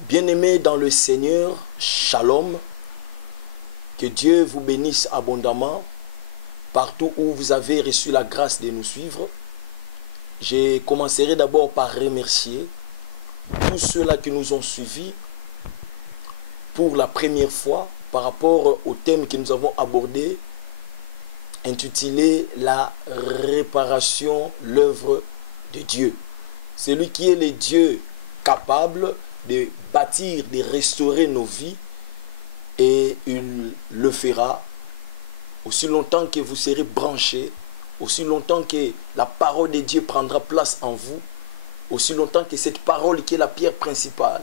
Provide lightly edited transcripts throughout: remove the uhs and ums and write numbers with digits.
Bien-aimés dans le Seigneur, Shalom, que Dieu vous bénisse abondamment partout où vous avez reçu la grâce de nous suivre. Je commencerai d'abord par remercier tous ceux-là qui nous ont suivis pour la première fois par rapport au thème que nous avons abordé, intitulé La réparation, l'œuvre de Dieu. Celui qui est le Dieu capable de bâtir, de restaurer nos vies, et il le fera aussi longtemps que vous serez branchés, aussi longtemps que la parole de Dieu prendra place en vous, aussi longtemps que cette parole qui est la pierre principale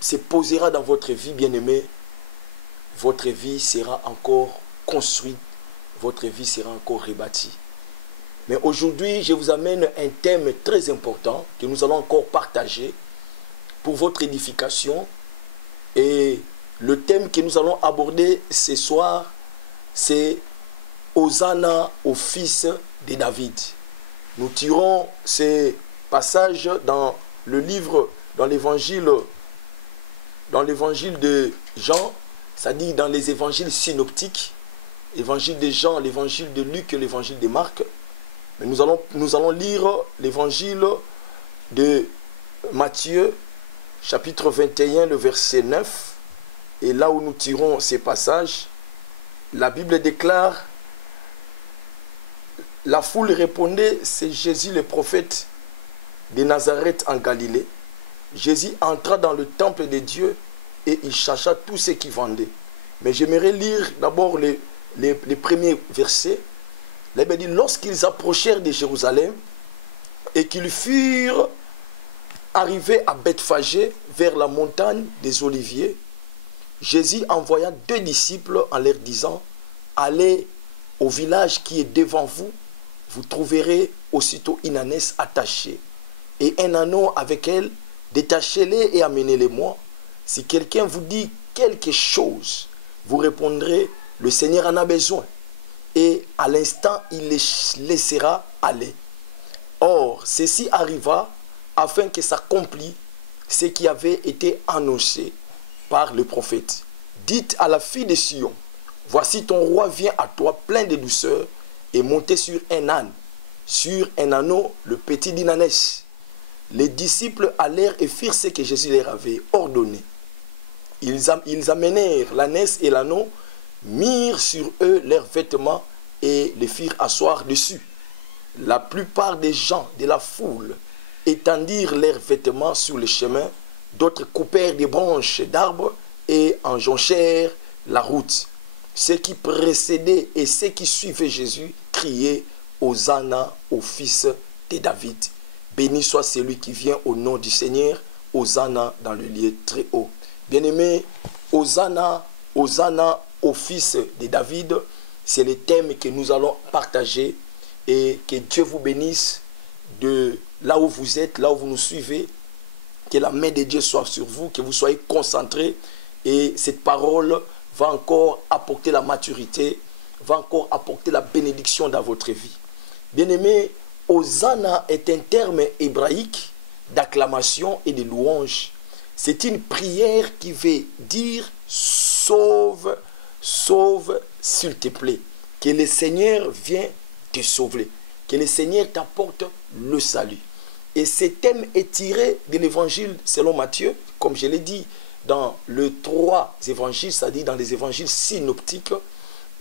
se posera dans votre vie, bien-aimé, votre vie sera encore construite, votre vie sera encore rebâtie. Mais aujourd'hui, je vous amène un thème très important que nous allons encore partager pour votre édification. Et le thème que nous allons aborder ce soir, c'est Hosanna au fils de David. Nous tirons ces passages dans le livre, dans l'évangile de Jean, c'est-à-dire dans les évangiles synoptiques, l'évangile de Jean, l'évangile de Luc et l'évangile de Marc. Mais nous allons lire l'évangile de Matthieu, chapitre 21, le verset 9. Et là où nous tirons ces passages, la Bible déclare: la foule répondait, c'est Jésus le prophète de Nazareth en Galilée. Jésus entra dans le temple de Dieu et il chercha tous ceux qui vendaient. Mais j'aimerais lire d'abord les premiers versets. La Bible dit: lorsqu'ils approchèrent de Jérusalem et qu'ils furent arrivés à Bethphagée vers la montagne des Oliviers, Jésus envoya 2 disciples en leur disant: allez au village qui est devant vous, vous trouverez aussitôt une ânesse attachée et un anneau avec elle, détachez-les et amenez-les-moi. Si quelqu'un vous dit quelque chose, vous répondrez: le Seigneur en a besoin. Et à l'instant, il les laissera aller. Or, ceci arriva afin que s'accomplisse ce qui avait été annoncé par le prophète. Dites à la fille de Sion: voici ton roi vient à toi plein de douceur et monté sur un âne, sur un anneau, le petit d'une ânesse. Les disciples allèrent et firent ce que Jésus leur avait ordonné. Ils amenèrent l'ânesse et l'anneau, mirent sur eux leurs vêtements et les firent asseoir dessus. La plupart des gens de la foule étendirent leurs vêtements sur le chemin, d'autres coupèrent des branches d'arbres et en jonchèrent la route. Ceux qui précédaient et ceux qui suivaient Jésus criaient: Hosanna au fils de David. Béni soit celui qui vient au nom du Seigneur. Hosanna dans le lieu très haut. Bien-aimés, Hosanna, Hosanna au fils de David, c'est le thème que nous allons partager, et que Dieu vous bénisse de là où vous êtes, là où vous nous suivez, que la main de Dieu soit sur vous, que vous soyez concentrés, et cette parole va encore apporter la maturité, va encore apporter la bénédiction dans votre vie. Bien-aimés, Hosanna est un terme hébraïque d'acclamation et de louange. C'est une prière qui veut dire: sauve, sauve, s'il te plaît. Que le Seigneur vienne te sauver. Que le Seigneur t'apporte le salut. Et ce thème est tiré de l'évangile selon Matthieu, comme je l'ai dit, dans les 3 évangiles, c'est-à-dire dans les évangiles synoptiques.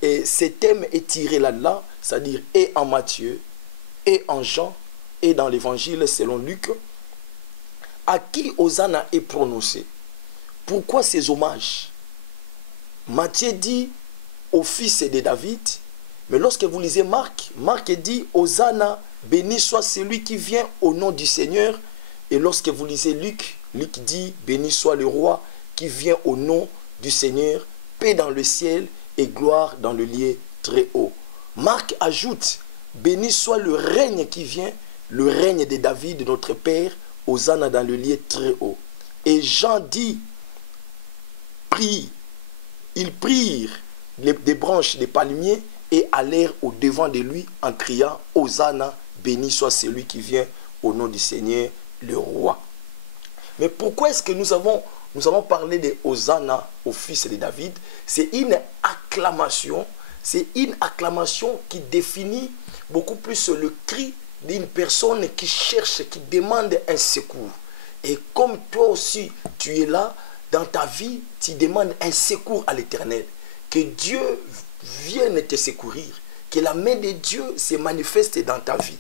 Et ce thème est tiré là-dedans, c'est-à-dire et en Matthieu, et en Jean, et dans l'évangile selon Luc. À qui Hosanna est prononcé? Pourquoi ces hommages? Matthieu dit au fils de David, mais lorsque vous lisez Marc, Marc dit Hosanna, béni soit celui qui vient au nom du Seigneur. Et lorsque vous lisez Luc, Luc dit béni soit le roi qui vient au nom du Seigneur, paix dans le ciel et gloire dans le lieu très haut. Marc ajoute béni soit le règne qui vient, le règne de David, notre Père, Hosanna dans le lieu très haut. Et Jean dit, ils prirent des branches de palmiers et allèrent au devant de lui en criant Hosanna, béni soit celui qui vient au nom du Seigneur, le roi. Mais pourquoi est-ce que nous avons parlé de Hosanna au fils de David? C'est une acclamation. C'est une acclamation qui définit beaucoup plus le cri d'une personne qui cherche, qui demande un secours. Et comme toi aussi, tu es là, dans ta vie, tu demandes un secours à l'Éternel. Que Dieu vienne te secourir. Que la main de Dieu se manifeste dans ta vie.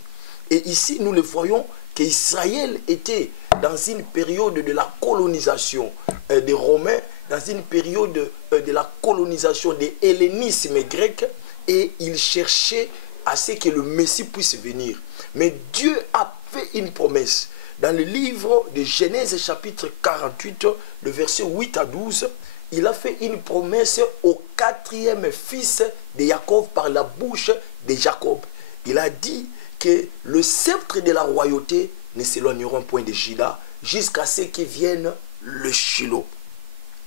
Et ici, nous le voyons qu'Israël était dans une période de la colonisation des Romains, dans une période de la colonisation des hellénismes grecs, et il cherchait à ce que le Messie puisse venir. Mais Dieu a fait une promesse. Dans le livre de Genèse chapitre 48, le verset 8 à 12, il a fait une promesse au 4e fils de Jacob par la bouche de Jacob. Il a dit que le sceptre de la royauté ne s'éloignera point de Juda jusqu'à ce qu'il vienne le Shiloh.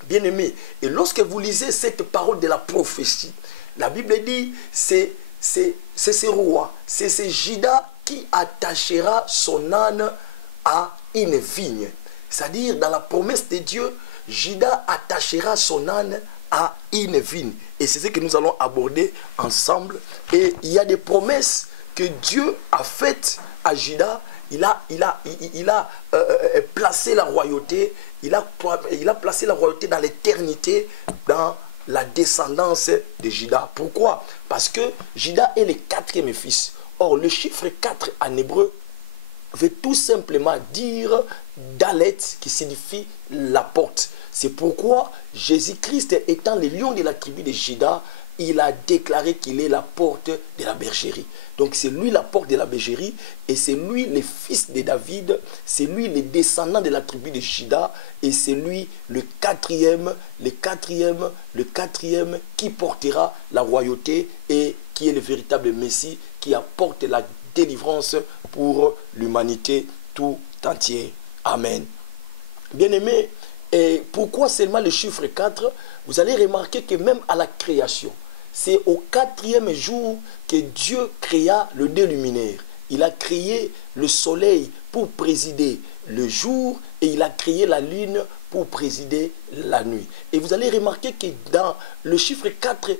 Bien-aimé, et lorsque vous lisez cette parole de la prophétie, la Bible dit, c'est ce roi, c'est ce Juda qui attachera son âne à une vigne. C'est-à-dire, dans la promesse de Dieu, Juda attachera son âne à une vigne. Et c'est ce que nous allons aborder ensemble. Et il y a des promesses que Dieu a faites à Juda. Il a placé la royauté. Il a placé la royauté dans l'éternité, dans la descendance de Juda. Pourquoi? Parce que Juda est le 4e fils. Or, le chiffre 4 en hébreu veut tout simplement dire Dalet, qui signifie la porte. C'est pourquoi Jésus-Christ, étant le lion de la tribu de Juda, il a déclaré qu'il est la porte de la bergerie. Donc c'est lui la porte de la bergerie, et c'est lui le fils de David, c'est lui le descendant de la tribu de Juda, et c'est lui le quatrième qui portera la royauté et qui est le véritable Messie, qui apporte la délivrance pour l'humanité tout entière. Amen. Bien-aimés, et pourquoi seulement le chiffre 4? Vous allez remarquer que même à la création, c'est au 4e jour que Dieu créa le deux luminaires. Il a créé le soleil pour présider le jour et il a créé la lune pour présider la nuit. Et vous allez remarquer que dans le chiffre 4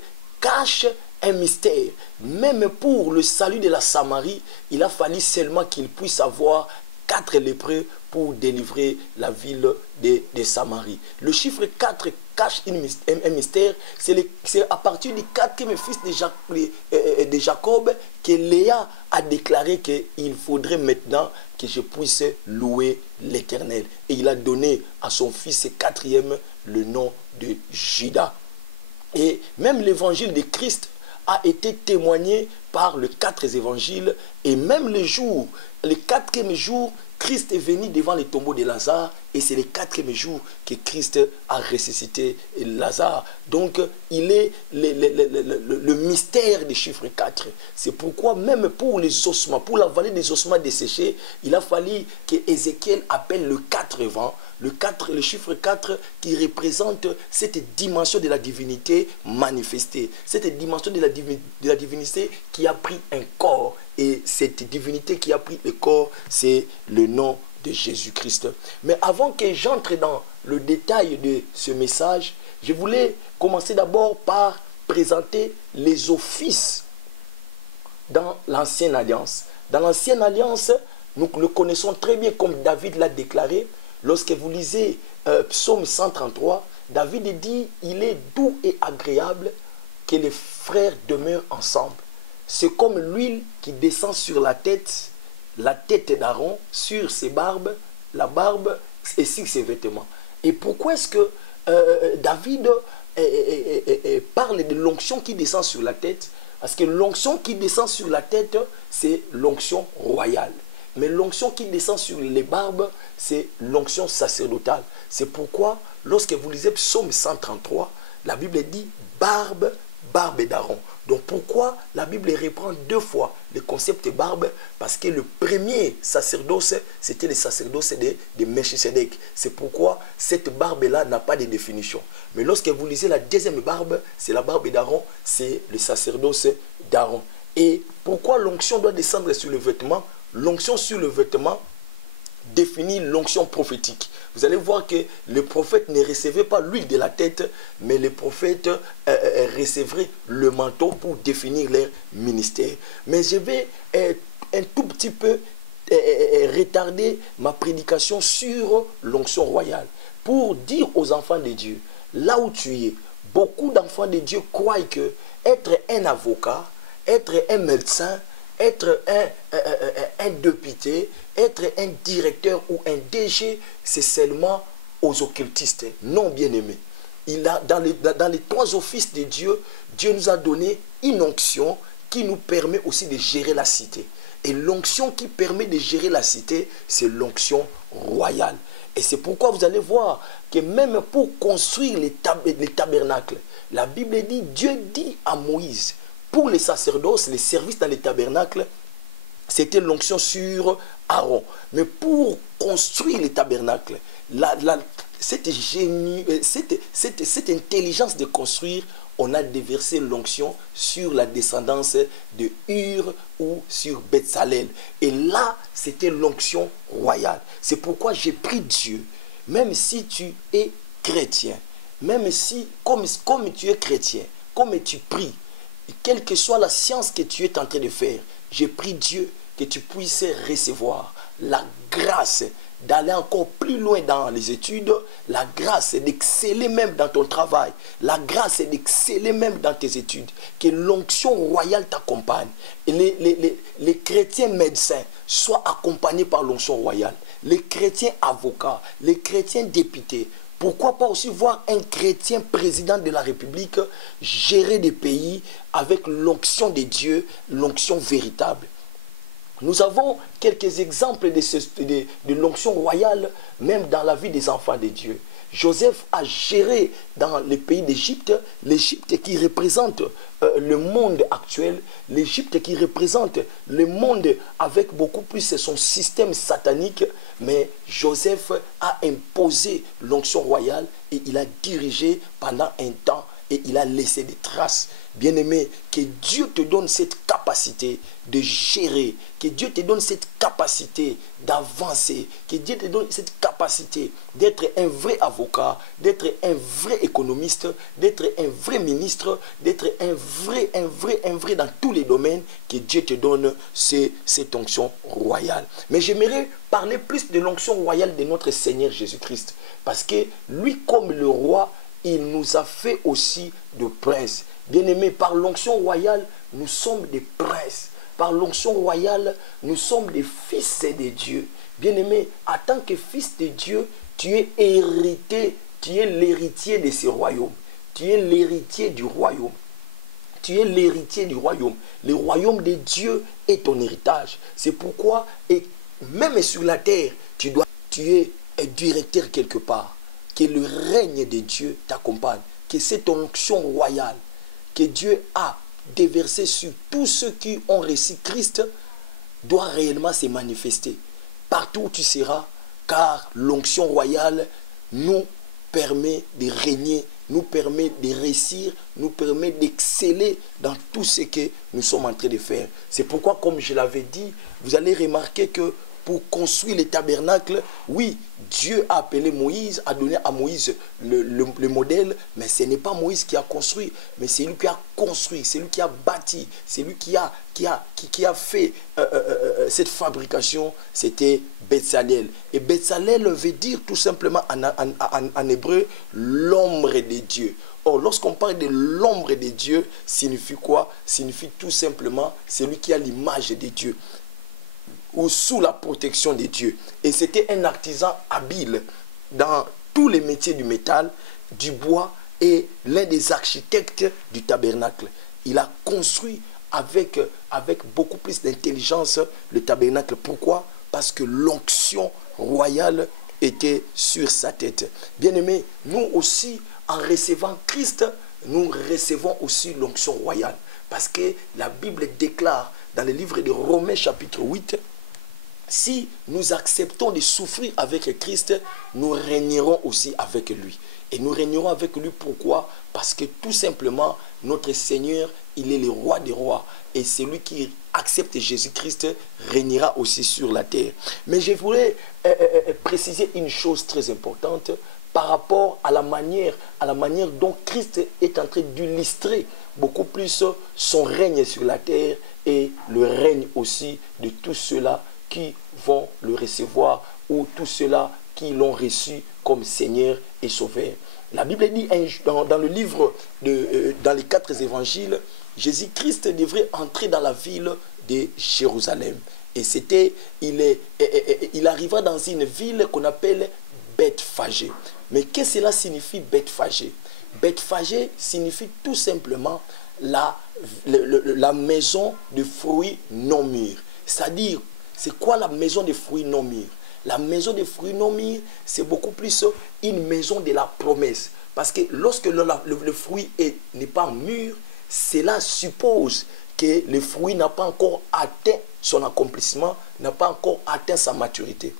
cache un mystère. Même pour le salut de la Samarie, il a fallu seulement qu'il puisse avoir 4 lépreux pour délivrer la ville de Samarie. Le chiffre 4 cache un mystère. C'est à partir du 4e fils de Jacob que Léa a déclaré qu'il faudrait maintenant que je puisse louer l'Éternel. Et il a donné à son fils 4e le nom de Juda. Et même l'évangile de Christ a été témoigné par les 4 évangiles. Et même le 4e jour, Christ est venu devant le tombeau de Lazare, et c'est le 4e jour que Christ a ressuscité Lazare. Donc, il est le mystère du chiffre 4. C'est pourquoi même pour les ossements, pour la vallée des ossements desséchés, il a fallu que Ézéchiel appelle le 4 vents, le chiffre 4 qui représente cette dimension de la divinité manifestée, cette dimension de la divinité qui a pris un corps. Et cette divinité qui a pris le corps, c'est le nom de Jésus-Christ. Mais avant que j'entre dans le détail de ce message, je voulais commencer d'abord par présenter les offices dans l'Ancienne Alliance. Dans l'Ancienne Alliance, nous le connaissons très bien comme David l'a déclaré. Lorsque vous lisez Psaume 133, David dit « Il est doux et agréable que les frères demeurent ensemble. C'est comme l'huile qui descend sur la tête d'Aaron, sur ses barbes, la barbe et sur ses vêtements. » Et pourquoi est-ce que David parle de l'onction qui descend sur la tête? Parce que l'onction qui descend sur la tête, c'est l'onction royale. Mais l'onction qui descend sur les barbes, c'est l'onction sacerdotale. C'est pourquoi, lorsque vous lisez Psaume 133, la Bible dit « barbe d'Aaron ». Donc pourquoi la Bible reprend 2 fois le concept de barbe? Parce que le premier sacerdoce, c'était le sacerdoce de Melchisedec. C'est pourquoi cette barbe-là n'a pas de définition. Mais lorsque vous lisez la deuxième barbe, c'est la barbe d'Aaron, c'est le sacerdoce d'Aaron. Et pourquoi l'onction doit descendre sur le vêtement? L'onction sur le vêtement définir l'onction prophétique. Vous allez voir que le prophète ne recevait pas l'huile de la tête, mais le prophète recevrait le manteau pour définir leur ministère. Mais je vais un tout petit peu retarder ma prédication sur l'onction royale pour dire aux enfants de Dieu, là où tu es, beaucoup d'enfants de Dieu croient que être un avocat, être un médecin, être un député, être un directeur ou un DG, c'est seulement aux occultistes. Non, bien-aimés. Dans les 3 offices de Dieu, Dieu nous a donné une onction qui nous permet aussi de gérer la cité. Et l'onction qui permet de gérer la cité, c'est l'onction royale. Et c'est pourquoi vous allez voir que même pour construire les tabernacles, la Bible dit, Dieu dit à Moïse, pour les sacerdoces, les services dans les tabernacles, c'était l'onction sur Aaron. Mais pour construire les tabernacles, cette intelligence de construire, on a déversé l'onction sur la descendance de Hur ou sur Betsalel. Et là, c'était l'onction royale. C'est pourquoi j'ai pris Dieu, même si tu es chrétien, même si, comme tu es chrétien, comme tu pries, quelle que soit la science que tu es en train de faire, j'ai pris Dieu que tu puisses recevoir la grâce d'aller encore plus loin dans les études, la grâce d'exceller même dans ton travail, la grâce d'exceller même dans tes études, que l'onction royale t'accompagne. Et les chrétiens médecins soient accompagnés par l'onction royale, les chrétiens avocats, les chrétiens députés. Pourquoi pas aussi voir un chrétien président de la République gérer des pays avec l'onction de Dieu, l'onction véritable. Nous avons quelques exemples de l'onction royale, même dans la vie des enfants de Dieu. Joseph a géré dans le pays d'Égypte, l'Égypte qui représente le monde actuel, l'Égypte qui représente le monde avec beaucoup plus son système satanique, mais Joseph a imposé l'onction royale et il a dirigé pendant un temps et il a laissé des traces. Bien-aimé, que Dieu te donne cette capacité de gérer, que Dieu te donne cette capacité d'avancer, que Dieu te donne cette capacité d'être un vrai avocat, d'être un vrai économiste, d'être un vrai ministre, d'être un vrai dans tous les domaines, que Dieu te donne cette onction royale. Mais j'aimerais parler plus de l'onction royale de notre Seigneur Jésus-Christ, parce que lui, comme le roi, il nous a fait aussi de princes. Bien-aimés, par l'onction royale, nous sommes des princes. Par l'onction royale, nous sommes des fils de Dieu. Bien-aimés, en tant que fils de Dieu, tu es hérité, tu es l'héritier de ce royaume. Tu es l'héritier du royaume. Tu es l'héritier du royaume. Le royaume de Dieu est ton héritage. C'est pourquoi, et même sur la terre, tu es un directeur quelque part. Que le règne de Dieu t'accompagne, que cette onction royale que Dieu a déversée sur tous ceux qui ont reçu Christ doit réellement se manifester partout où tu seras, car l'onction royale nous permet de régner, nous permet de réussir, nous permet d'exceller dans tout ce que nous sommes en train de faire. C'est pourquoi, comme je l'avais dit, vous allez remarquer que pour construire les tabernacles, oui, Dieu a appelé Moïse, a donné à Moïse le modèle, mais ce n'est pas Moïse qui a construit, mais c'est lui qui a construit, c'est lui qui a bâti, c'est lui qui a fait cette fabrication, c'était Betsalel. Et Betsalel veut dire tout simplement en hébreu l'ombre de Dieu. Or, lorsqu'on parle de l'ombre de Dieu, signifie quoi? Signifie tout simplement celui qui a l'image de Dieu, ou sous la protection de Dieu. Et c'était un artisan habile dans tous les métiers du métal, du bois, et l'un des architectes du tabernacle. Il a construit avec beaucoup plus d'intelligence le tabernacle. Pourquoi? Parce que l'onction royale était sur sa tête. Bien-aimés, nous aussi, en recevant Christ, nous recevons aussi l'onction royale. Parce que la Bible déclare dans le livre de Romains chapitre 8, si nous acceptons de souffrir avec Christ, nous régnerons aussi avec lui. Et nous régnerons avec lui, pourquoi? Parce que tout simplement, notre Seigneur il est le roi des rois. Et celui qui accepte Jésus-Christ régnera aussi sur la terre. Mais je voulais préciser une chose très importante par rapport à la manière dont Christ est en train d'illustrer beaucoup plus son règne sur la terre et le règne aussi de tous ceux-là qui vont le recevoir ou tous ceux-là qui l'ont reçu comme Seigneur et Sauveur. La Bible dit dans le livre, dans les 4 évangiles, Jésus-Christ devrait entrer dans la ville de Jérusalem. Et il arriva dans une ville qu'on appelle Bethphagée. Mais qu'est-ce que cela signifie Bethphagée? Bethphagée signifie tout simplement la maison de fruits non mûrs. C'est-à-dire, c'est quoi la maison de fruits non mûrs? La maison de fruits non mûrs, c'est beaucoup plus une maison de la promesse. Parce que lorsque le fruit n'est pas mûr, cela suppose que le fruit n'a pas encore atteint son accomplissement, n'a pas encore atteint sa maturité.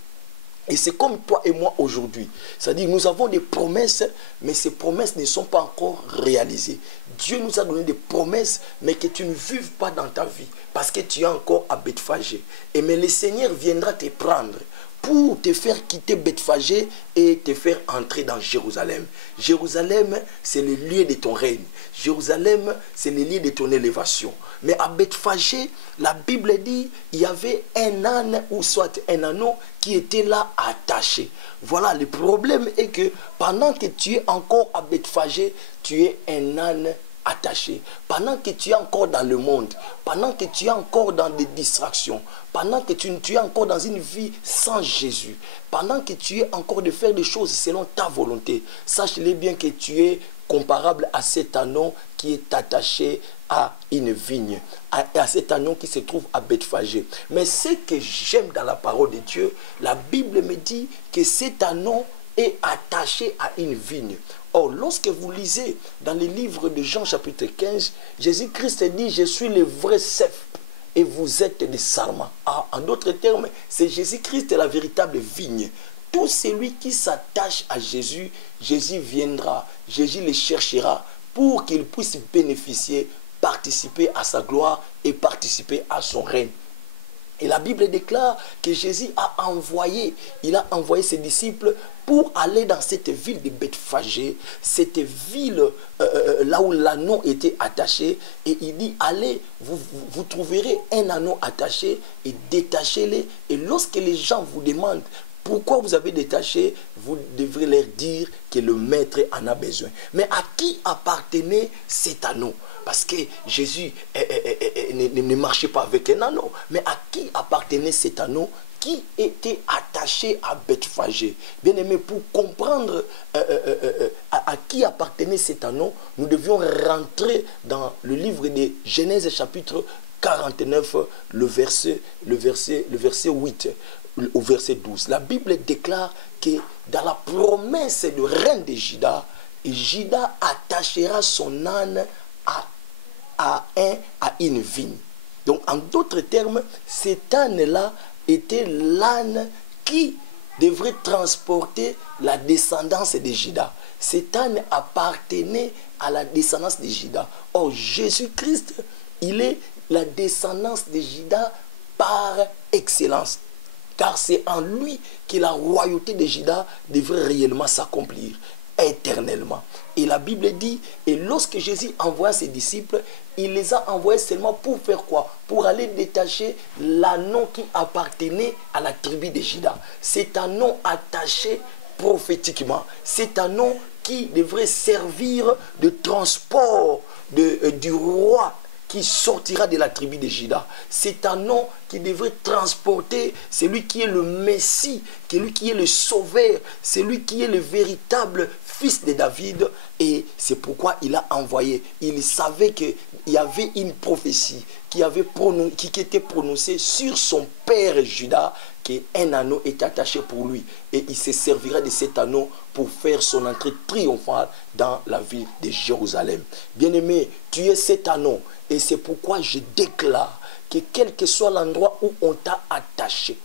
Et c'est comme toi et moi aujourd'hui. C'est-à-dire nous avons des promesses, mais ces promesses ne sont pas encore réalisées. Dieu nous a donné des promesses, mais que tu ne vives pas dans ta vie, parce que tu es encore à Bethphagée. Mais le Seigneur viendra te prendre pour te faire quitter Bethphagée et te faire entrer dans Jérusalem. Jérusalem, c'est le lieu de ton règne. Jérusalem, c'est le lieu de ton élévation. Mais à Bethphagée, la Bible dit, il y avait un âne ou soit un anneau qui était là attaché. Voilà, le problème est que pendant que tu es encore à Bethphagée, tu es un âne attaché. Pendant que tu es encore dans le monde, pendant que tu es encore dans des distractions, pendant que tu es encore dans une vie sans Jésus, pendant que tu es encore de faire des choses selon ta volonté, sache-le bien que tu es comparable à cet anneau qui est attaché à une vigne, à cet anneau qui se trouve à Bethphagée. Mais ce que j'aime dans la parole de Dieu, la Bible me dit que cet anneau est attaché à une vigne. Or, lorsque vous lisez dans le livre de Jean chapitre 15, Jésus-Christ dit, je suis le vrai cep et vous êtes des sarments. En d'autres termes, c'est Jésus-Christ la véritable vigne. Tout celui qui s'attache à Jésus, Jésus viendra, Jésus le cherchera pour qu'il puisse bénéficier, participer à sa gloire et participer à son règne. Et la Bible déclare que Jésus il a envoyé ses disciples pour aller dans cette ville de Bethphagée, cette ville là où l'anneau était attaché. Et il dit, allez, vous trouverez un anneau attaché et détachez-le. Et lorsque les gens vous demandent pourquoi vous avez détaché, vous devrez leur dire que le maître en a besoin. Mais à qui appartenait cet anneau? Parce que Jésus ne marchait pas avec un anneau. Mais à qui appartenait cet anneau qui était attaché à Bethphagée? Bien aimé, pour comprendre à qui appartenait cet anneau, nous devions rentrer dans le livre de Genèse chapitre 49, le verset 8. Au verset 12, la Bible déclare que dans la promesse de reine de Juda, Juda attachera son âne à une vigne. Donc, en d'autres termes, cet âne-là était l'âne qui devrait transporter la descendance de Juda. Cet âne appartenait à la descendance de Juda. Or, Jésus-Christ, il est la descendance de Juda par excellence. Car c'est en lui que la royauté de Juda devrait réellement s'accomplir éternellement. Et la Bible dit, et lorsque Jésus envoie ses disciples, il les a envoyés seulement pour faire quoi? Pour aller détacher l'anneau qui appartenait à la tribu de Juda. C'est un nom attaché prophétiquement. C'est un nom qui devrait servir de transport du roi qui sortira de la tribu de Juda. C'est un nom qui devrait transporter celui qui est le Messie, celui qui est le Sauveur, celui qui est le véritable fils de David. Et c'est pourquoi il a envoyé. Il savait qu'il y avait une prophétie qui était prononcée sur son père Juda, qu'un anneau est attaché pour lui. Et il se servira de cet anneau pour faire son entrée triomphale dans la ville de Jérusalem. Bien-aimé, tu es cet anneau. Et c'est pourquoi je déclare que quel que soit l'endroit où on t'a attaché,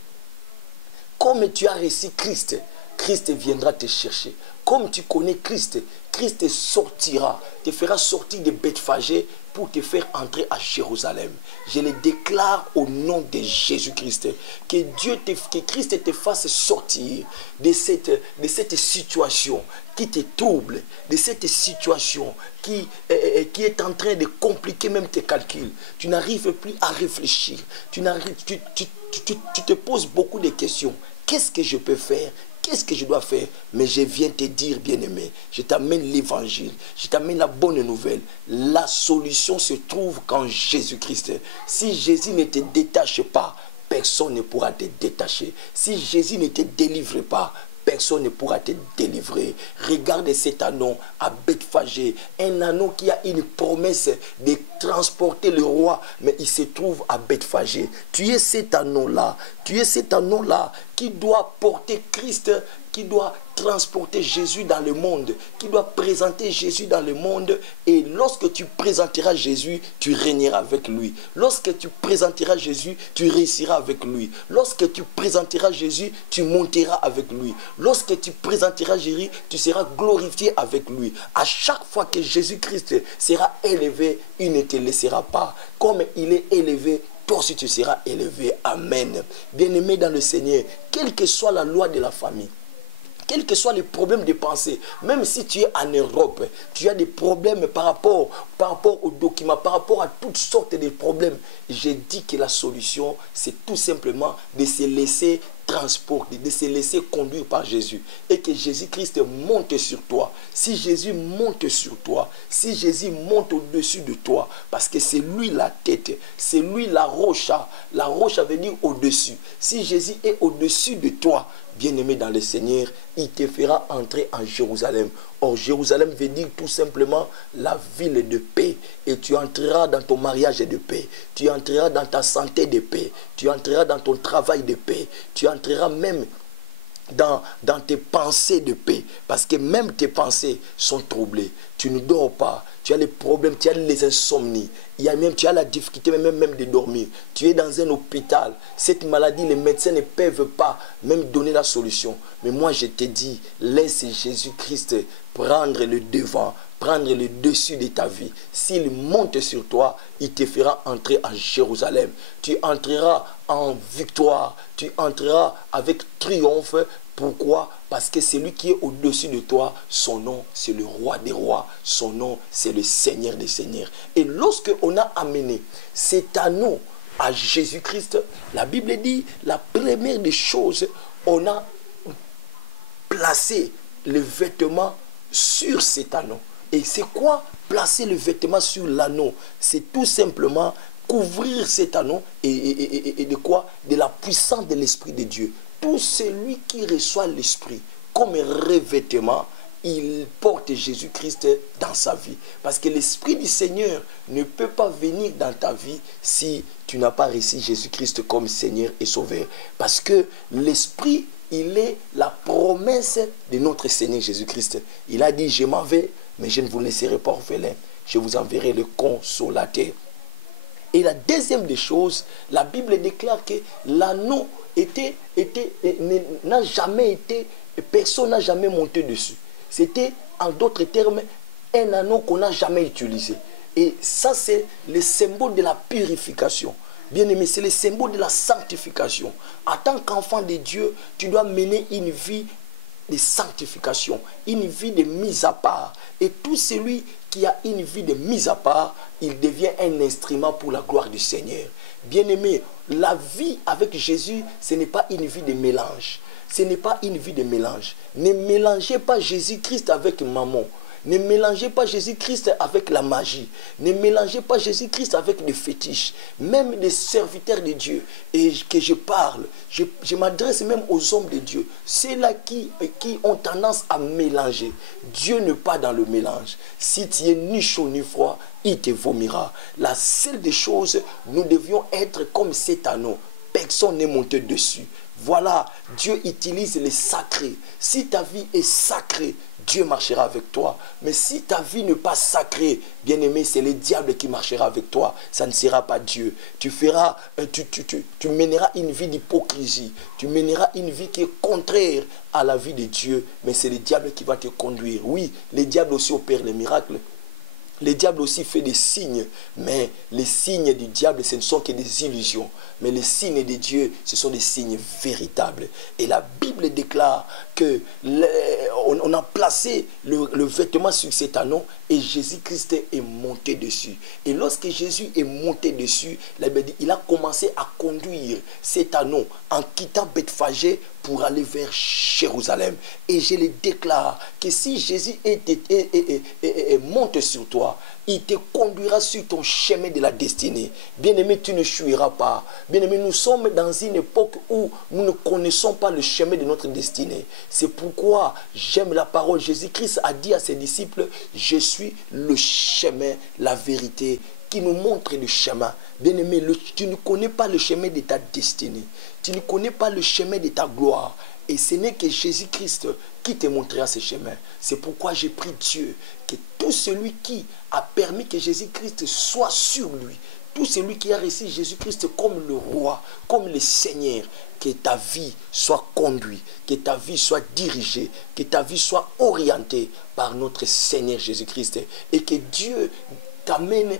comme tu as reçu Christ, Christ viendra te chercher. Comme tu connais Christ, Jésus-Christ te sortira, te fera sortir de Bethphage pour te faire entrer à Jérusalem. Je le déclare au nom de Jésus-Christ. Que Christ te fasse sortir de cette situation qui te trouble, de cette situation qui est en train de compliquer même tes calculs. Tu n'arrives plus à réfléchir. Tu te poses beaucoup de questions. Qu'est-ce que je peux faire? Qu'est-ce que je dois faire? Mais je viens te dire, bien-aimé, je t'amène l'évangile, je t'amène la bonne nouvelle. La solution se trouve qu'en Jésus-Christ. Si Jésus ne te détache pas, personne ne pourra te détacher. Si Jésus ne te délivre pas, personne ne pourra te délivrer. Regarde cet anneau à Bethphage, un anneau qui a une promesse de transporter le roi, mais il se trouve à Bethphage. Tu es cet anneau-là, qui doit porter Christ, qui doit transporter Jésus dans le monde, qui doit présenter Jésus dans le monde. Et lorsque tu présenteras Jésus, tu régneras avec lui. Lorsque tu présenteras Jésus, tu réussiras avec lui. Lorsque tu présenteras Jésus, tu monteras avec lui. Lorsque tu présenteras Jésus, tu seras glorifié avec lui. À chaque fois que Jésus-Christ sera élevé, il ne te laissera pas. Comme il est élevé, toi aussi tu seras élevé. Amen. Bien-aimé dans le Seigneur, quelle que soit la loi de la famille, quels que soient les problèmes de pensée, même si tu es en Europe, tu as des problèmes par rapport aux documents, par rapport à toutes sortes de problèmes, j'ai dit que la solution, c'est tout simplement de se laisser transporter, de se laisser conduire par Jésus. Et que Jésus-Christ monte sur toi. Si Jésus monte sur toi, si Jésus monte au-dessus de toi, parce que c'est lui la tête, c'est lui la roche. La roche veut dire au-dessus. Si Jésus est au-dessus de toi, bien-aimé dans le Seigneur, il te fera entrer en Jérusalem. Or, Jérusalem veut dire tout simplement la ville de paix. Et tu entreras dans ton mariage de paix. Tu entreras dans ta santé de paix. Tu entreras dans ton travail de paix. Tu entreras même dans tes pensées de paix. Parce que même tes pensées sont troublées. Tu ne dors pas. Tu as les problèmes, tu as les insomnies. Tu as la difficulté même de dormir. Tu es dans un hôpital. Cette maladie, les médecins ne peuvent pas même donner la solution. Mais moi, je te dis, laisse Jésus-Christ prendre le devant, prendre le dessus de ta vie. S'il monte sur toi, il te fera entrer en Jérusalem. Tu entreras en victoire. Tu entreras avec triomphe. Pourquoi? Parce que celui qui est au-dessus de toi, son nom, c'est le roi des rois. Son nom, c'est le Seigneur des seigneurs. Et lorsque on a amené cet anneau à Jésus-Christ, la Bible dit, la première des choses, on a placé le vêtement sur cet anneau. Et c'est quoi placer le vêtement sur l'anneau? C'est tout simplement couvrir cet anneau et de quoi? De la puissance de l'Esprit de Dieu. Tout celui qui reçoit l'Esprit comme revêtement, il porte Jésus-Christ dans sa vie. Parce que l'Esprit du Seigneur ne peut pas venir dans ta vie si tu n'as pas reçu Jésus-Christ comme Seigneur et Sauveur. Parce que l'Esprit, il est la promesse de notre Seigneur Jésus-Christ. Il a dit, je m'en vais, mais je ne vous laisserai pas orphelin. Je vous enverrai le consolateur. Et la deuxième des choses, la Bible déclare que l'anneau n'a jamais été, personne n'a jamais monté dessus. C'était, en d'autres termes, un anneau qu'on n'a jamais utilisé. Et ça, c'est le symbole de la purification. Bien-aimé, c'est le symbole de la sanctification. En tant qu'enfant de Dieu, tu dois mener une vie de sanctification, une vie de mise à part. Et tout celui qui a une vie de mise à part, il devient un instrument pour la gloire du Seigneur. Bien-aimé, la vie avec Jésus, ce n'est pas une vie de mélange. Ce n'est pas une vie de mélange. Ne mélangez pas Jésus-Christ avec maman. Ne mélangez pas Jésus-Christ avec la magie. Ne mélangez pas Jésus-Christ avec des fétiches. Même des serviteurs de Dieu. Et que je parle, je m'adresse même aux hommes de Dieu. Ceux-là qui ont tendance à mélanger. Dieu n'est pas dans le mélange. Si tu es ni chaud ni froid, il te vomira. La seule des choses, nous devions être comme cet anneau. Personne n'est monté dessus. Voilà, Dieu utilise les sacrés. Si ta vie est sacrée, Dieu marchera avec toi. Mais si ta vie n'est pas sacrée, bien-aimé, c'est le diable qui marchera avec toi. Ça ne sera pas Dieu. Tu mèneras une vie d'hypocrisie. Tu mèneras une vie qui est contraire à la vie de Dieu. Mais c'est le diable qui va te conduire. Oui, le diable aussi opère les miracles. Le diable aussi fait des signes, mais les signes du diable, ce ne sont que des illusions. Mais les signes de Dieu, ce sont des signes véritables. Et la Bible déclare que on a placé le vêtement sur cet anneau et Jésus-Christ est monté dessus. Et lorsque Jésus est monté dessus, la Bible dit, il a commencé à conduire cet anneau en quittant Bethphagée pour aller vers Jérusalem. Et je le déclare que si Jésus monte sur toi, il te conduira sur ton chemin de la destinée. Bien-aimé, tu ne fuiras pas. Bien-aimé, nous sommes dans une époque où nous ne connaissons pas le chemin de notre destinée. C'est pourquoi j'aime la parole. Jésus-Christ a dit à ses disciples, je suis le chemin, la vérité, qui nous montre le chemin. Bien-aimé, tu ne connais pas le chemin de ta destinée. Tu ne connais pas le chemin de ta gloire. Et ce n'est que Jésus-Christ qui te montrera ce chemin. C'est pourquoi j'ai prie Dieu que tout celui qui a permis que Jésus-Christ soit sur lui, tout celui qui a reçu Jésus-Christ comme le roi, comme le Seigneur, que ta vie soit conduite, que ta vie soit dirigée, que ta vie soit orientée par notre Seigneur Jésus-Christ. Et que Dieu t'amène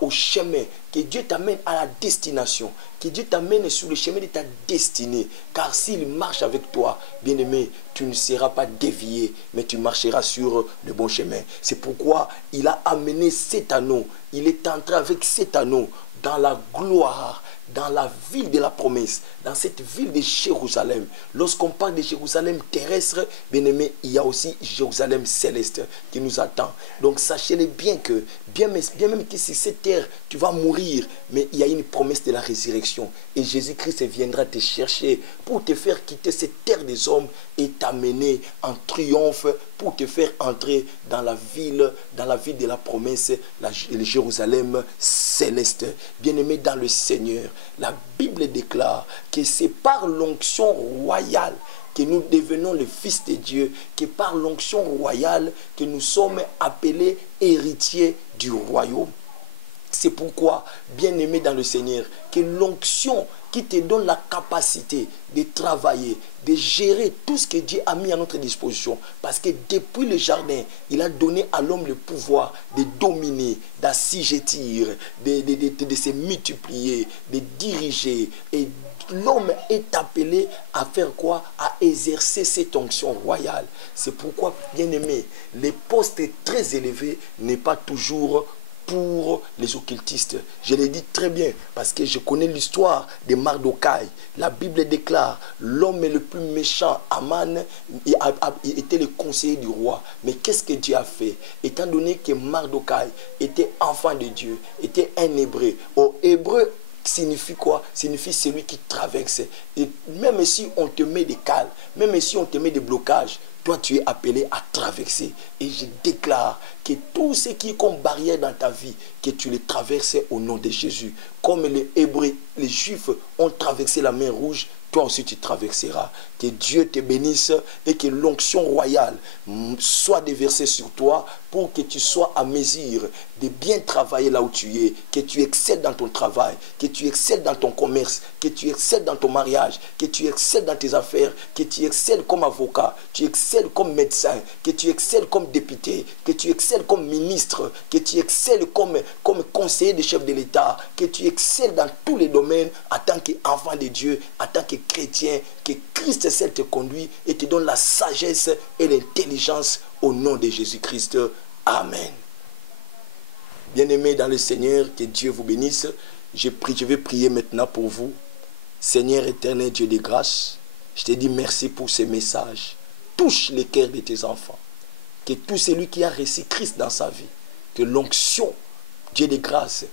au chemin, que Dieu t'amène à la destination, que Dieu t'amène sur le chemin de ta destinée. Car s'il marche avec toi, bien-aimé, tu ne seras pas dévié, mais tu marcheras sur le bon chemin. C'est pourquoi il a amené cet anneau, il est entré avec cet anneau dans la gloire, dans la ville de la promesse, dans cette ville de Jérusalem. Lorsqu'on parle de Jérusalem terrestre, bien aimé, il y a aussi Jérusalem céleste qui nous attend. Donc sachez-le bien que, bien même que sur cette terre, tu vas mourir, mais il y a une promesse de la résurrection. Et Jésus-Christ viendra te chercher pour te faire quitter cette terre des hommes et t'amener en triomphe pour te faire entrer dans la ville de la promesse, le Jérusalem céleste. Bien-aimé dans le Seigneur, la Bible déclare que c'est par l'onction royale que nous devenons le Fils de Dieu, que par l'onction royale que nous sommes appelés héritiers du royaume. C'est pourquoi, bien-aimé dans le Seigneur, que l'onction qui te donne la capacité de travailler, de gérer tout ce que Dieu a mis à notre disposition. Parce que depuis le jardin, il a donné à l'homme le pouvoir de dominer, d'assujettir, de se multiplier, de diriger. Et l'homme est appelé à faire quoi? À exercer cette onction royale. C'est pourquoi, bien-aimé, les postes très élevés n'est pas toujours pour les occultistes. Je l'ai dit très bien parce que je connais l'histoire de Mardokhai. La Bible déclare l'homme le plus méchant, Aman, il était le conseiller du roi. Mais qu'est-ce que Dieu a fait? Étant donné que Mardokhai était enfant de Dieu, était un hébreu. Au hébreu signifie quoi? Signifie celui qui traverse. Et même si on te met des cales, même si on te met des blocages, toi, tu es appelé à traverser. Et je déclare que tout ce qui est comme barrière dans ta vie, que tu les traverses au nom de Jésus. Comme les Hébreux, les Juifs ont traversé la mer Rouge, toi aussi tu traverseras. Que Dieu te bénisse et que l'onction royale soit déversée sur toi pour que tu sois à mesure de bien travailler là où tu es, que tu excelles dans ton travail, que tu excelles dans ton commerce, que tu excelles dans ton mariage, que tu excelles dans tes affaires, que tu excelles comme avocat, tu excelles comme médecin, que tu excelles comme député, que tu excelles comme ministre, que tu excelles comme conseiller de chef de l'État, que tu excelles dans tous les domaines en tant qu'enfant de Dieu, en tant que chrétien, que Christ seul te conduit et te donne la sagesse et l'intelligence au nom de Jésus-Christ. Amen. Bien-aimés dans le Seigneur, que Dieu vous bénisse. Je vais prier maintenant pour vous. Seigneur éternel, Dieu de grâce, je te dis merci pour ce message. Touche les cœurs de tes enfants. Que tout celui qui a reçu Christ dans sa vie, que l'onction, Dieu de grâce,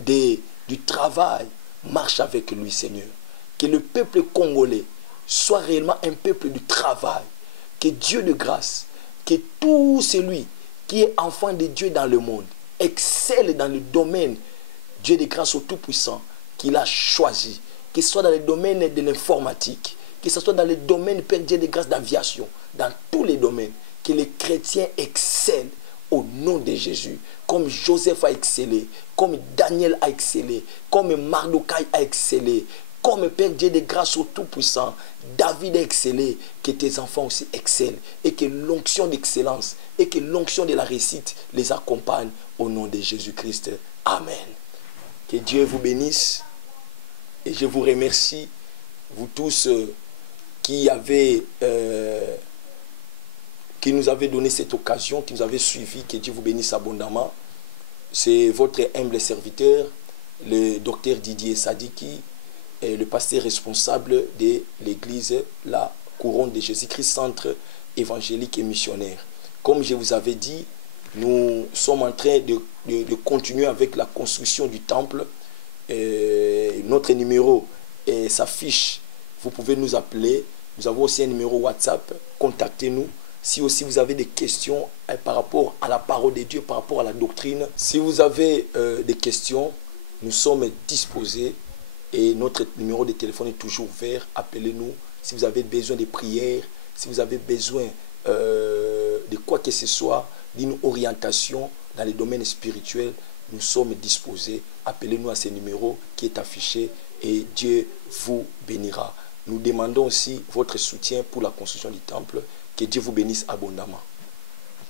du travail, marche avec lui, Seigneur. Que le peuple congolais soit réellement un peuple du travail. Que Dieu de grâce, que tout celui qui est enfant de Dieu dans le monde, excelle dans le domaine, Dieu de grâce au Tout-Puissant, qu'il a choisi. Que ce soit dans le domaine de l'informatique, que ce soit dans le domaine, Père Dieu de grâce, d'aviation, dans tous les domaines. Que les chrétiens chrétiens excellent au nom de Jésus, comme Joseph a excellé, comme Daniel a excellé, comme Mardokhai a excellé, comme Père Dieu de grâce au Tout-Puissant, David a excellé, que tes enfants aussi excellent et que l'onction d'excellence et que l'onction de la réussite les accompagne au nom de Jésus-Christ. Amen. Que Dieu vous bénisse et je vous remercie, vous tous qui nous avez donné cette occasion, qui nous avez suivis. Que Dieu vous bénisse abondamment. C'est votre humble serviteur, le docteur Didier Sadiki, le pasteur responsable de l'église La Couronne de Jésus-Christ, centre évangélique et missionnaire. Comme je vous avais dit, nous sommes en train de continuer avec la construction du temple. Notre numéro s'affiche. Vous pouvez nous appeler. Nous avons aussi un numéro WhatsApp. Contactez-nous. Si aussi vous avez des questions par rapport à la parole de Dieu, par rapport à la doctrine, si vous avez des questions, nous sommes disposés et notre numéro de téléphone est toujours ouvert. Appelez-nous si vous avez besoin de prières, si vous avez besoin de quoi que ce soit, d'une orientation dans les domaines spirituels. Nous sommes disposés. Appelez-nous à ce numéro qui est affiché et Dieu vous bénira. Nous demandons aussi votre soutien pour la construction du temple. Que Dieu vous bénisse abondamment.